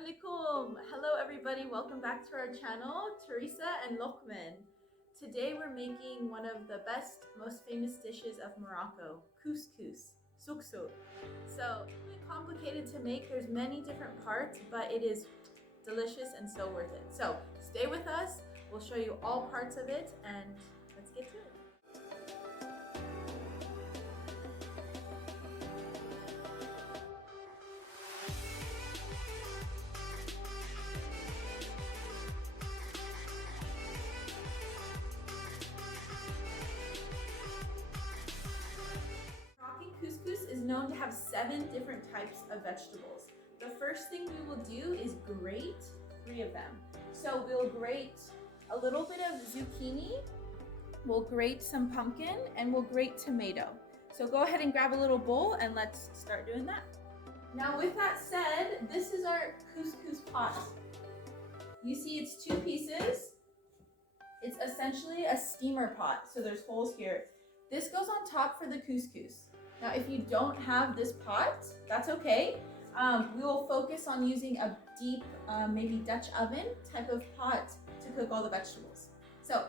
alaikum. Hello everybody, welcome back to our channel, Teresa and Lokmane. Today we're making one of the best, most famous dishes of Morocco, couscous, souksouk. So, it's really complicated to make, there's many different parts, but it is delicious and so worth it. So, stay with us, we'll show you all parts of it and let's get to it. Moroccan couscous is known to have 7 different types of vegetables. The first thing we will do is grate 3 of them. So we'll grate a little bit of zucchini, we'll grate some pumpkin, and we'll grate tomato. So go ahead and grab a little bowl and let's start doing that. Now with that said, this is our couscous pot. You see it's 2 pieces. It's essentially a steamer pot, so there's holes here. This goes on top for the couscous. Now, if you don't have this pot, that's okay. We will focus on using a deep, maybe Dutch oven type of pot to cook all the vegetables. So,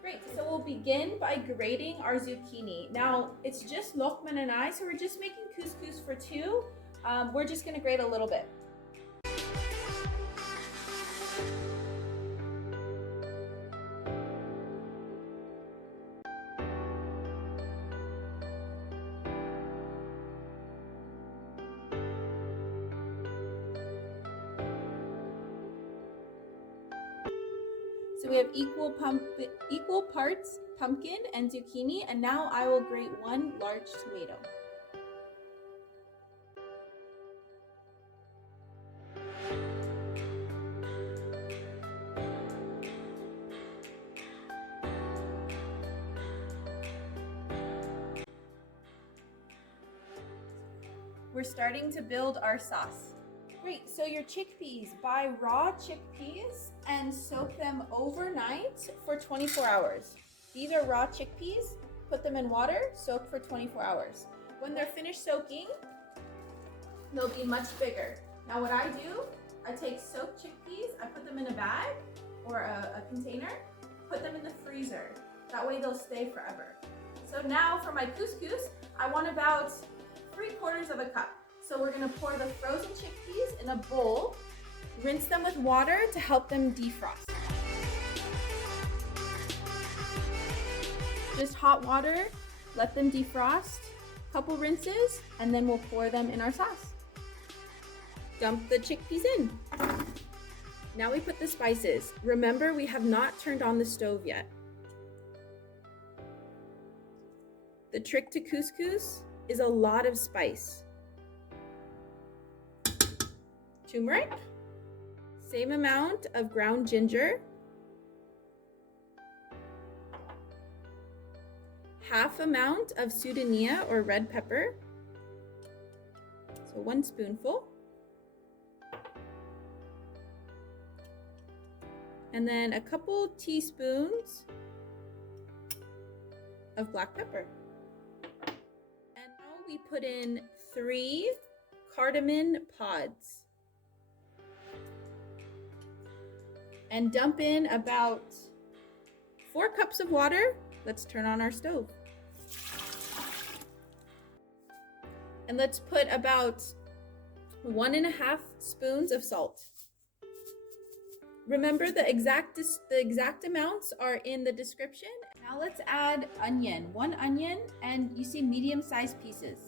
great. So we'll begin by grating our zucchini. Now, it's just Lokman and I, so we're just making couscous for 2. We're just gonna grate a little bit. So we have equal parts pumpkin and zucchini, and now I will grate 1 large tomato. We're starting to build our sauce. Great, so your chickpeas, buy raw chickpeas and soak them overnight for 24 hours. These are raw chickpeas, put them in water, soak for 24 hours. When they're finished soaking, they'll be much bigger. Now what I do, I take soaked chickpeas, I put them in a bag or a container, put them in the freezer. That way they'll stay forever. So now for my couscous, I want about 3/4 of a cup. So we're gonna pour the frozen chickpeas in a bowl, rinse them with water to help them defrost. Just hot water, let them defrost, couple rinses, and then we'll pour them in our sauce. Dump the chickpeas in. Now we put the spices. Remember, we have not turned on the stove yet. The trick to couscous is a lot of spice. Turmeric, same amount of ground ginger, half amount of Sudania or red pepper, so 1 spoonful, and then a couple teaspoons of black pepper. And now we put in 3 cardamom pods. And dump in about 4 cups of water. Let's turn on our stove. And let's put about 1.5 spoons of salt. Remember, the exact amounts are in the description. Now let's add onion, 1 onion, and you see medium-sized pieces.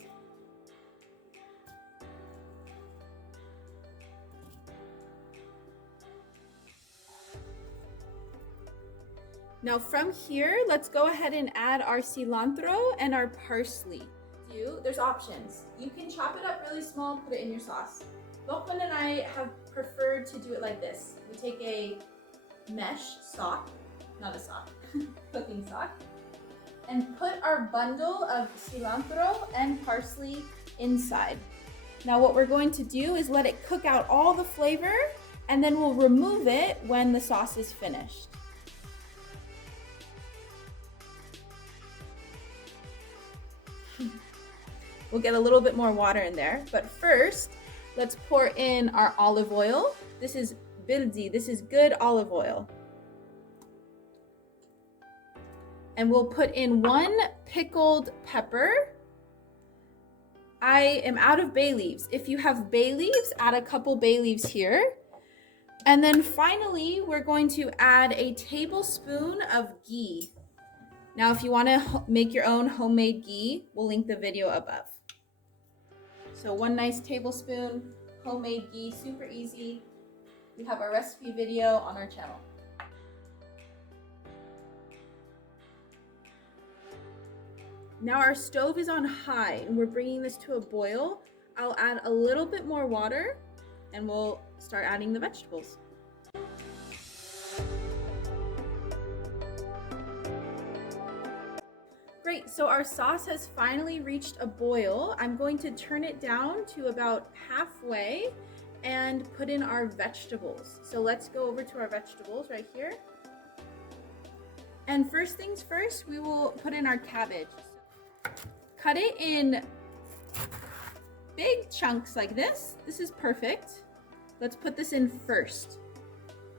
Now from here, let's go ahead and add our cilantro and our parsley. There's options. You can chop it up really small, put it in your sauce. Lokman and I have preferred to do it like this. We take a mesh sock, not a sock, cooking sock, and put our bundle of cilantro and parsley inside. Now what we're going to do is let it cook out all the flavor, and then we'll remove it when the sauce is finished. We'll get a little bit more water in there, but first Let's pour in our olive oil. This is bildi, this is good olive oil. And we'll put in 1 pickled pepper. I am out of bay leaves. If you have bay leaves, add a couple bay leaves here. And then finally, we're going to add a tablespoon of ghee. Now, if you want to make your own homemade ghee, we'll link the video above. So 1 nice tablespoon homemade ghee, super easy. We have our recipe video on our channel. Now our stove is on high and we're bringing this to a boil. I'll add a little bit more water and we'll start adding the vegetables. Great, so our sauce has finally reached a boil. I'm going to turn it down to about halfway and put in our vegetables. So let's go over to our vegetables right here. And first things first, we will put in our cabbage. Cut it in big chunks like this. This is perfect. Let's put this in first.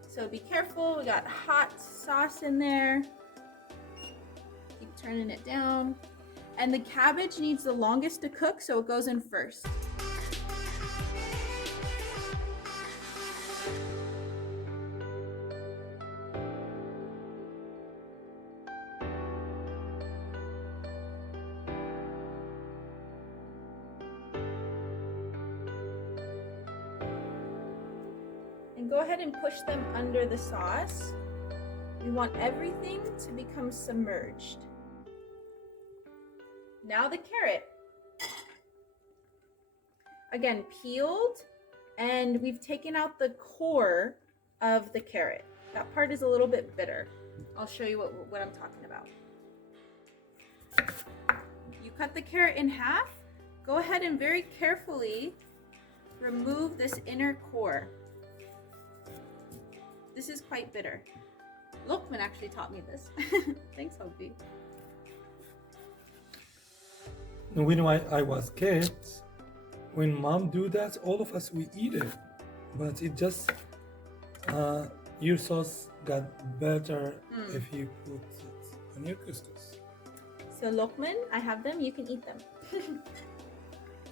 So be careful, we got hot sauce in there. Keep turning it down. And the cabbage needs the longest to cook, so it goes in first. And go ahead and push them under the sauce. We want everything to become submerged. Now the carrot. Again, peeled, and we've taken out the core of the carrot. That part is a little bit bitter. I'll show you what I'm talking about. You cut the carrot in half. Go ahead and very carefully remove this inner core. This is quite bitter. Lokmane actually taught me this. Thanks, Hopi. When I was kids, when mom do that, all of us we eat it, but it just your sauce got better if you put it on your couscous. So Lokmane, I have them. You can eat them.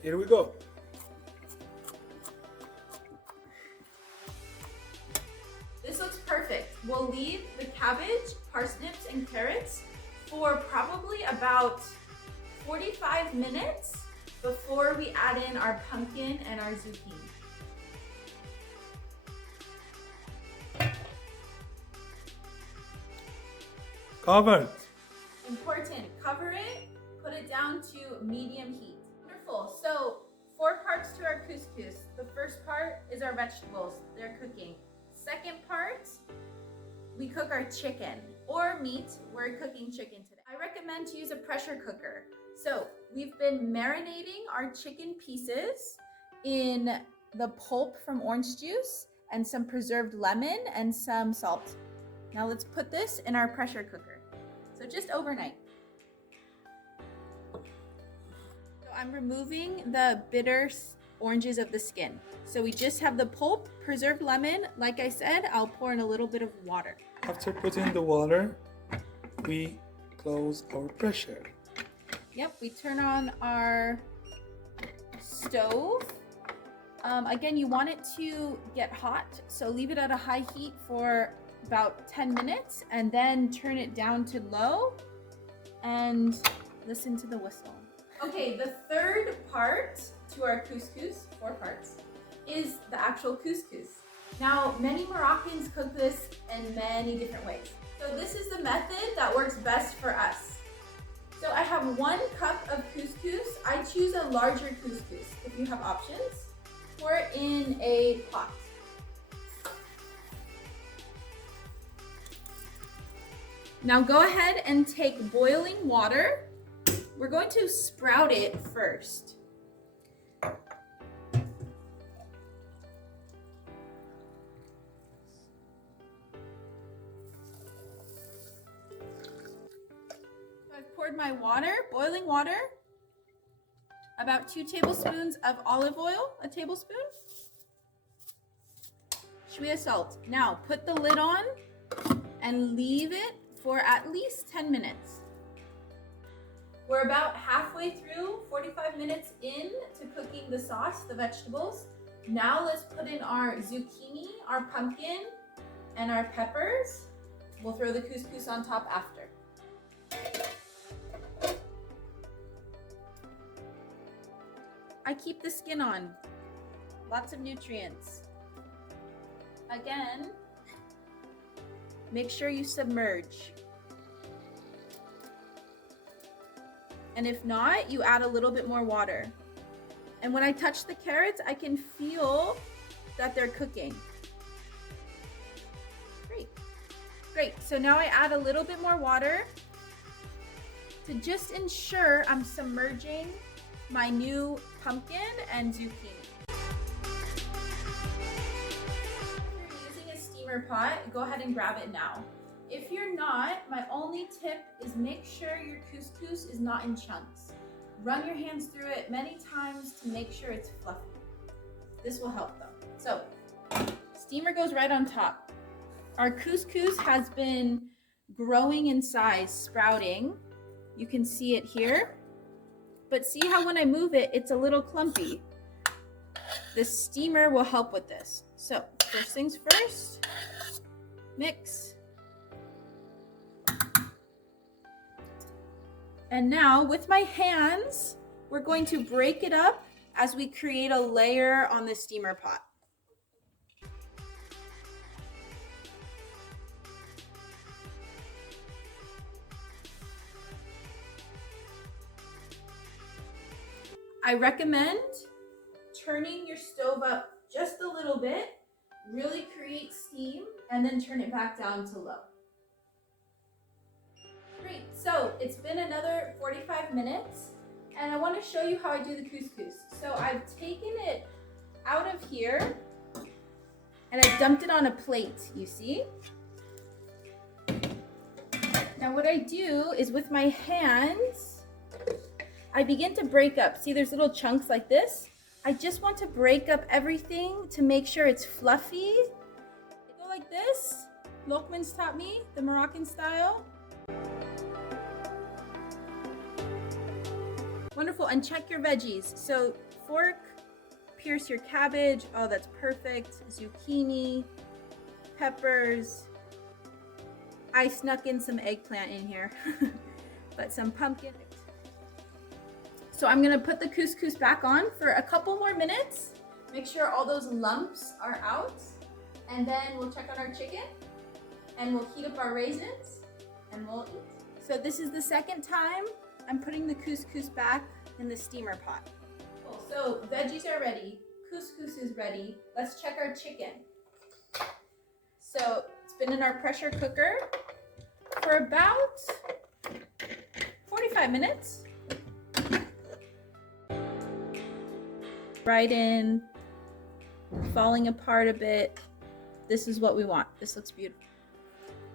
Here we go. This looks perfect. We'll leave the cabbage, parsnips, and carrots for probably about 45 minutes before we add in our pumpkin and our zucchini. Covered. Important, cover it, put it down to medium heat. Wonderful, so 4 parts to our couscous. The first part is our vegetables, they're cooking. Second part, we cook our chicken or meat. We're cooking chicken today. I recommend to use a pressure cooker. So we've been marinating our chicken pieces in the pulp from orange juice and some preserved lemon and some salt. Now let's put this in our pressure cooker. So just overnight. So I'm removing the bitter oranges of the skin. So we just have the pulp, preserved lemon. Like I said, I'll pour in a little bit of water. After putting the water, we close our pressure. Yep, we turn on our stove. Again, you want it to get hot, so leave it at a high heat for about 10 minutes and then turn it down to low and listen to the whistle. Okay, the third part to our couscous, 4 parts, is the actual couscous. Now, many Moroccans cook this in many different ways. So this is the method that works best for us. So I have 1 cup of couscous. I choose a larger couscous if you have options. Pour it in a pot. Now go ahead and take boiling water. We're going to sprout it first. I've poured my water, boiling water. About 2 tablespoons of olive oil, a tablespoon. Shea salt. Now put the lid on and leave it for at least 10 minutes. We're about halfway through, 45 minutes in to cooking the sauce, the vegetables. Now let's put in our zucchini, our pumpkin, and our peppers. We'll throw the couscous on top after. I keep the skin on. Lots of nutrients. Again, make sure you submerge. And if not, you add a little bit more water. And when I touch the carrots, I can feel that they're cooking. Great. Great. So now I add a little bit more water to just ensure I'm submerging my new pumpkin and zucchini. If you're using a steamer pot, go ahead and grab it now. If you're not, my only tip is make sure your couscous is not in chunks. Run your hands through it many times to make sure it's fluffy. This will help them. So, steamer goes right on top. Our couscous has been growing in size, sprouting. You can see it here. But see how when I move it, it's a little clumpy. The steamer will help with this. So, first things first, mix. And now with my hands, we're going to break it up as we create a layer on the steamer pot. I recommend turning your stove up just a little bit, really create steam, and then turn it back down to low. Great, so it's been another 45 minutes, and I want to show you how I do the couscous. So I've taken it out of here, and I've dumped it on a plate, you see? Now what I do is with my hands, I begin to break up. See, there's little chunks like this. I just want to break up everything to make sure it's fluffy. I go like this. Lokmane's taught me, the Moroccan style. Wonderful, and check your veggies. So fork, pierce your cabbage. Oh, that's perfect. Zucchini, peppers. I snuck in some eggplant in here, but some pumpkin. So I'm gonna put the couscous back on for a couple more minutes. Make sure all those lumps are out. And then we'll check on our chicken and we'll heat up our raisins and we'll eat. So this is the second time I'm putting the couscous back in the steamer pot. Cool. So veggies are ready, couscous is ready. Let's check our chicken. So it's been in our pressure cooker for about 45 minutes. Right in, falling apart a bit. This is what we want. This looks beautiful.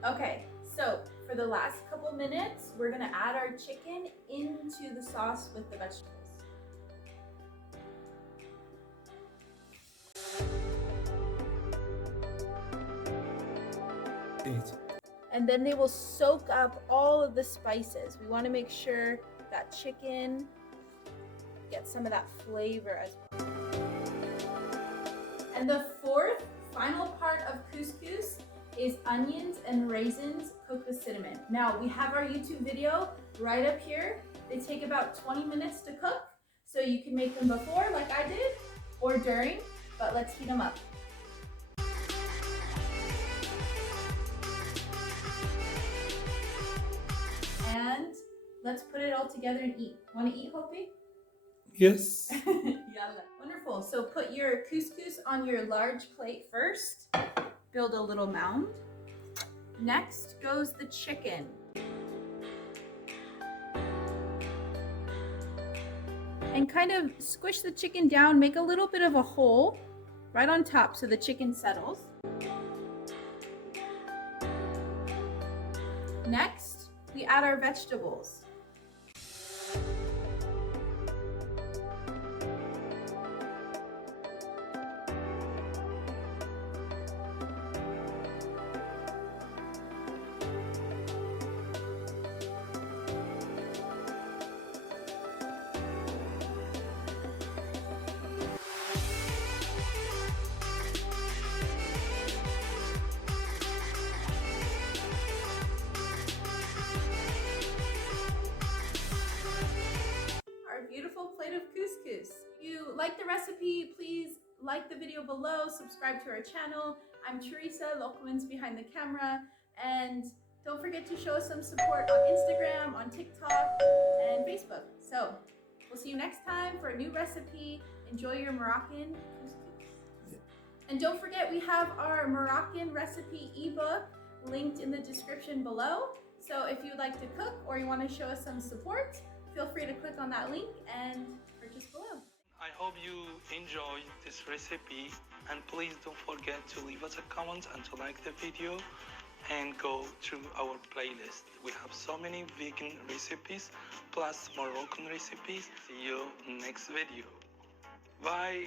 Okay, so for the last couple minutes, we're gonna add our chicken into the sauce with the vegetables. And then they will soak up all of the spices. We wanna make sure that chicken gets some of that flavor as well. And the fourth, final part of couscous is onions and raisins cooked with cinnamon. Now, we have our YouTube video right up here. They take about 20 minutes to cook, so you can make them before, like I did, or during, but let's heat them up. And let's put it all together and eat. Want to eat, Hopi? Yes. Yalla. Wonderful. So put your couscous on your large plate first. Build a little mound. Next goes the chicken. And kind of squish the chicken down, make a little bit of a hole right on top so the chicken settles. Next, we add our vegetables. of couscous. If you like the recipe, please like the video below, subscribe to our channel. I'm Teresa, Lokmane's behind the camera, and don't forget to show us some support on Instagram, on TikTok, and Facebook. So, we'll see you next time for a new recipe. Enjoy your Moroccan couscous. And don't forget, we have our Moroccan recipe ebook linked in the description below. So if you'd like to cook or you want to show us some support, feel free to click on that link and purchase below. I hope you enjoyed this recipe, and please don't forget to leave us a comment and to like the video and go through our playlist. We have so many vegan recipes plus Moroccan recipes. See you next video. Bye.